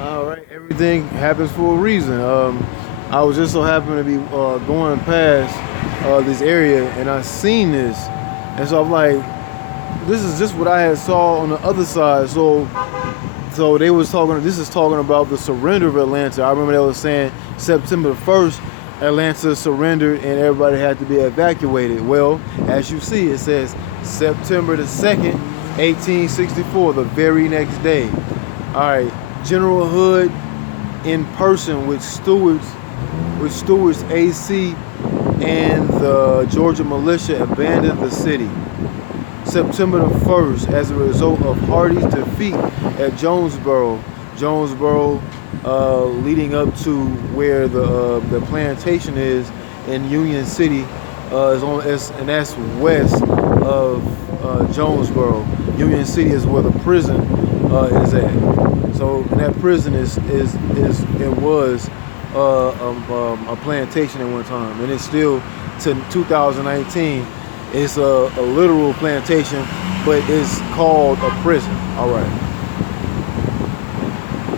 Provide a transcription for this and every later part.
All right, everything happens for a reason. I was just so happen to be going past this area, and I seen this, and so I'm like, this is just what I had saw on the other side. So they was talking. This is talking about the surrender of Atlanta. I remember they was saying September 1st, Atlanta surrendered, and everybody had to be evacuated. Well, as you see, it says September the 2nd, 1864, the very next day. All right. General Hood in person with Stewart's AC and the Georgia militia abandoned the city. September the 1st, as a result of Hardee's defeat at Jonesboro, leading up to where the plantation is in Union City, and that's west of Jonesboro. Union City is where the prison is at. So that prison was a plantation at one time, and it's still to 2019. It's a literal plantation, but it's called a prison. All right.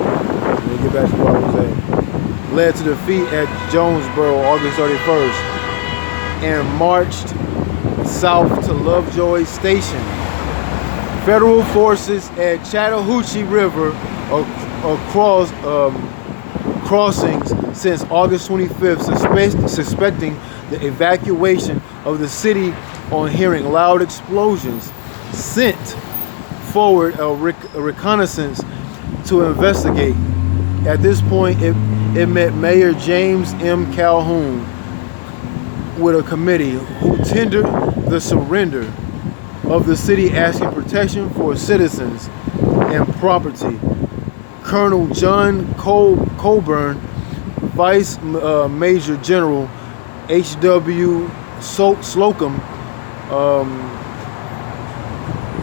Let me get back to where I was at. Led to defeat at Jonesboro, August 31st, and marched south to Lovejoy Station. Federal forces at Chattahoochee River across crossings since August 25th, suspecting the evacuation of the city on hearing loud explosions, sent forward a reconnaissance to investigate. At this point, it met Mayor James M. Calhoun with a committee who tendered the surrender of the city, asking protection for citizens and property. Colonel John Colburn, Vice Major General H.W. Slocum,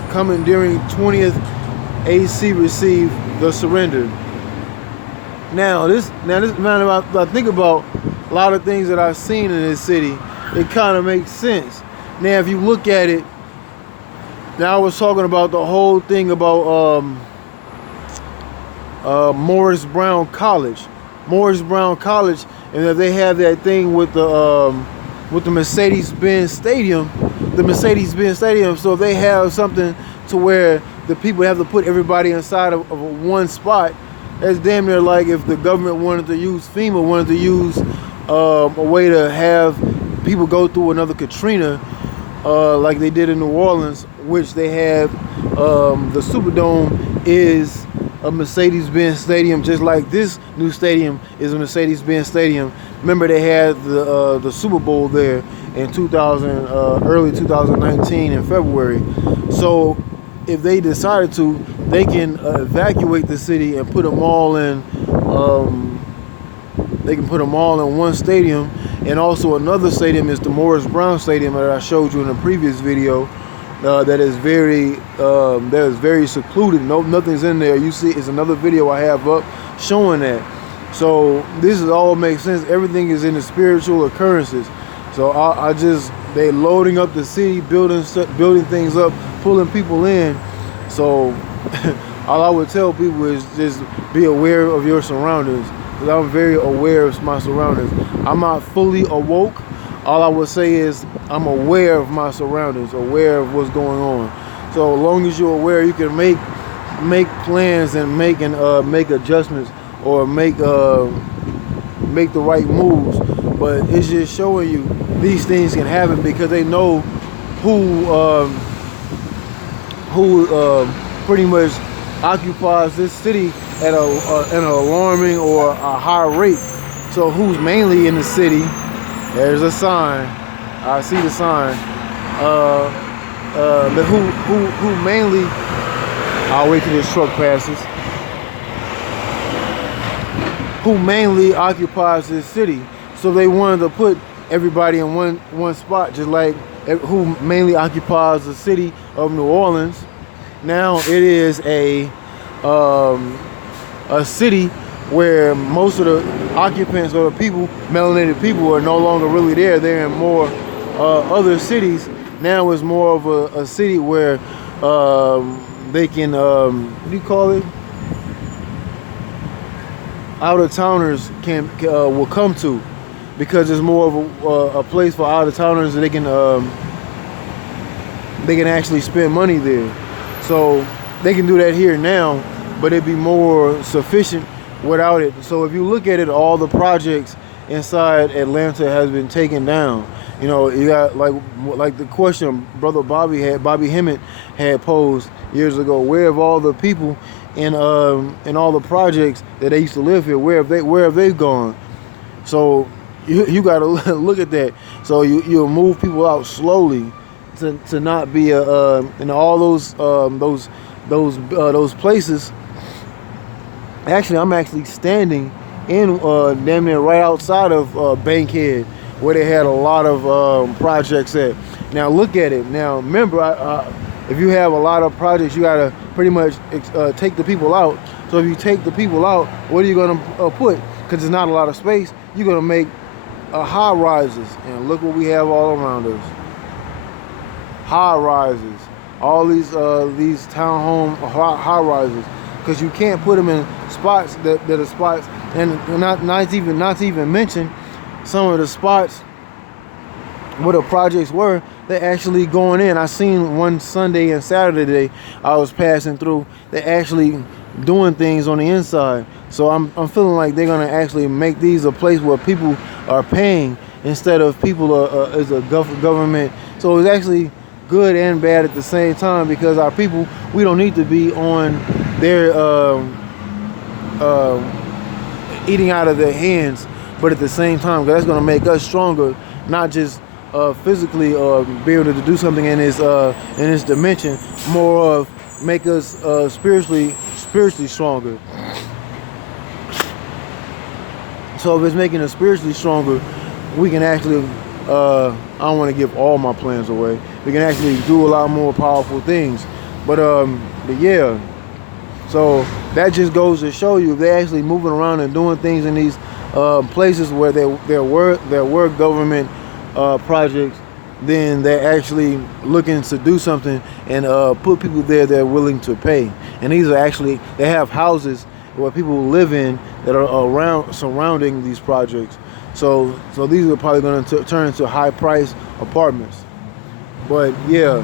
commandeering 20th AC, received the surrender. Now, if I think about a lot of things that I've seen in this city, it kind of makes sense. Now, if you look at it, now I was talking about the whole thing about Morris Brown College, and that they have that thing with the Mercedes-Benz Stadium, So they have something to where the people have to put everybody inside of one spot. That's damn near like if the government wanted to use a way to have people go through another Katrina, like they did in New Orleans, which they have. The Superdome is a Mercedes-Benz Stadium, just like this new stadium is a Mercedes-Benz Stadium. Remember, they had the Super Bowl there in early 2019 in February. So if they decided to, they can evacuate the city and put them all in. They can put them all in one stadium. And also another stadium is the Morris Brown Stadium that I showed you in a previous video. That is very secluded. Nothing's in there. You see, it's another video I have up showing that. So this is all makes sense. Everything is in the spiritual occurrences. So they loading up the city, building things up, pulling people in. So all I would tell people is just be aware of your surroundings. Because I'm very aware of my surroundings. I'm not fully awoke. All I would say is I'm aware of my surroundings, aware of what's going on. So as long as you're aware, you can make plans and make adjustments or make the right moves. But it's just showing you these things can happen because they know who pretty much occupies this city at an alarming or a high rate. So who's mainly in the city? There's a sign. I see the sign. Who mainly? I'll wait till this truck passes. Who mainly occupies this city? So they wanted to put everybody in one spot, just like who mainly occupies the city of New Orleans. Now it is a city where most of the occupants or the people, melanated people, are no longer really there. They're in more other cities. Now it's more of a city where they can, what do you call it? out of towners will come to, because it's more of a place for out of towners that they can actually spend money there. So they can do that here now, but it'd be more sufficient without it. So if you look at it, all the projects inside Atlanta has been taken down. You know, you got like the question Brother Bobby Hemmett had posed years ago. Where have all the people in all the projects that they used to live here? Where have they gone? So you got to look at that. So you'll move people out slowly to not be in all those places. Actually, I'm actually standing in damn near right outside of Bankhead, where they had a lot of projects at. Now look at it. Now remember, if you have a lot of projects, you gotta pretty much take the people out. So if you take the people out, what are you gonna put? Because there's not a lot of space. You're gonna make high rises, and look what we have all around us. High rises, all these townhome high rises, because you can't put them in spots that are spots, and not to even mention some of the spots where the projects were, they're actually going in. I seen one Sunday and Saturday I was passing through, they're actually doing things on the inside. So I'm feeling like they're gonna actually make these a place where people are paying instead of people as a government. So it's actually good and bad at the same time, because our people, we don't need to be on their eating out of their hands, but at the same time, that's going to make us stronger, not just physically be able to do something in this dimension, more of make us spiritually stronger. So if it's making us spiritually stronger, we can actually I don't want to give all my plans away. We can actually do a lot more powerful things. But yeah. So that just goes to show you, if they're actually moving around and doing things in these places where there were government projects, then they're actually looking to do something and put people there that are willing to pay. And these are actually, they have houses where people live in that are surrounding these projects. So these are probably going to turn into high price apartments. But yeah,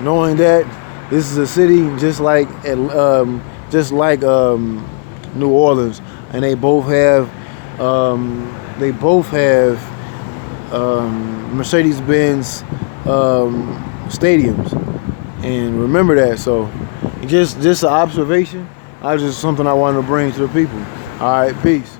knowing that this is a city just like New Orleans, and they both have Mercedes-Benz stadiums, and remember that. So just an observation. Just something I wanted to bring to the people. All right, peace.